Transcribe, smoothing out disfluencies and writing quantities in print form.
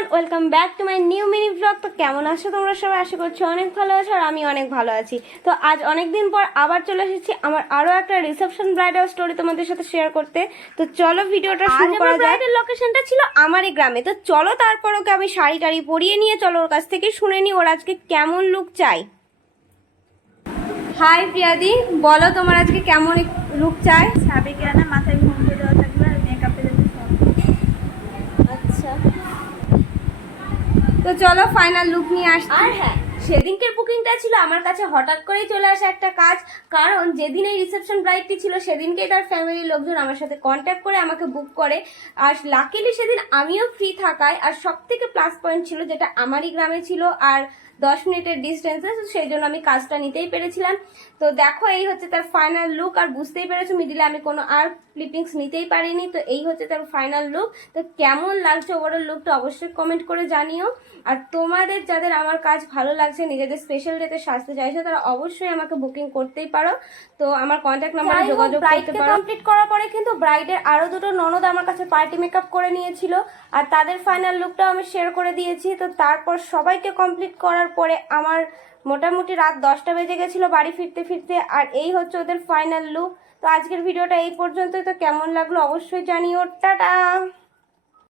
Everyone, welcome back to my new mini blog. তো কেমন আছো তোমরা সবাই? আশা করছি অনেক ভালো আছো আর আমি অনেক ভালো আছি। তো আজ অনেক দিন পর আবার চলে এসেছি আমার আরো একটা রিসেপশন ব্রাইডাল স্টোরি তোমাদের সাথে শেয়ার করতে। তো চলো ভিডিওটা শুরু করা যাক। ব্রাইডাল লোকেশনটা ছিল আমারই গ্রামে। তো চলো তারপর ওকে আমি শাড়ি টাড়ি পরিয়ে নিয়ে চলো ওর কাছ থেকে শুনে নি ওর আজকে কেমন লুক চাই। হাই প্রিয়াদি, বলো তোমার আজকে কেমন লুক চাই? সাবেকে আনা মাথায় ঘুমতে দেওয়া থাকবে আর মেকআপে যাবে সব। আচ্ছা, তো চলো ফাইনাল লুক নিয়ে আসছি। আর হ্যাঁ, সেদিনকের বুকিংটা ছিল আমার কাছে হঠাৎ করেই চলে আসা একটা কাজ। কারণ যেদিন এই রিসেপশন ব্রাইডটি ছিল সেদিনকেই তার ফ্যামিলির লোকজন আমার সাথে কন্ট্যাক্ট করে আমাকে বুক করে। আর লাকিলি সেদিন আমিও ফ্রি থাকায়, আর সব থেকে প্লাস পয়েন্ট ছিল যেটা আমারই গ্রামে ছিল আর 10 মিনিটের ডিস্টেন্সে, সেই জন্য আমি কাজটা নিতেই পেরেছিলাম। তো দেখো এই হচ্ছে তার ফাইনাল লুক। আর বুঝতেই পেরেছো মিডিলে আমি কোনো আর ক্লিপিংস নিতেই পারিনি। তো এই হচ্ছে তার ফাইনাল লুক। তো কেমন লাগছে ওভারঅল লুকটা অবশ্যই কমেন্ট করে জানিও। আর তোমাদের যাদের আমার কাজ ভালো লাগছে, নিজেদের স্পেশাল ডেতে সাজতে চাইছো, তারা অবশ্যই আমাকে বুকিং করতেই পারো। তো আমার কন্ট্যাক্ট নাম্বারে যোগাযোগ করতে পারো। কমপ্লিট করার পরে কিন্তু ব্রাইডের আরো দুটো ননদ আমার কাছে পার্টি মেকআপ করে নিয়েছিল আর তাদের ফাইনাল লুকটাও আমি শেয়ার করে দিয়েছি। তো তারপর সবাইকে কমপ্লিট করার পরে আমার মোটামুটি রাত 10টা বেজে গেছিল বাড়ি ফিরতে ফিরতে। আর এই হচ্ছে ওদের ফাইনাল লুক। তো আজকের ভিডিওটা এই পর্যন্তই। তো কেমন লাগলো অবশ্যই জানিও। টাটা।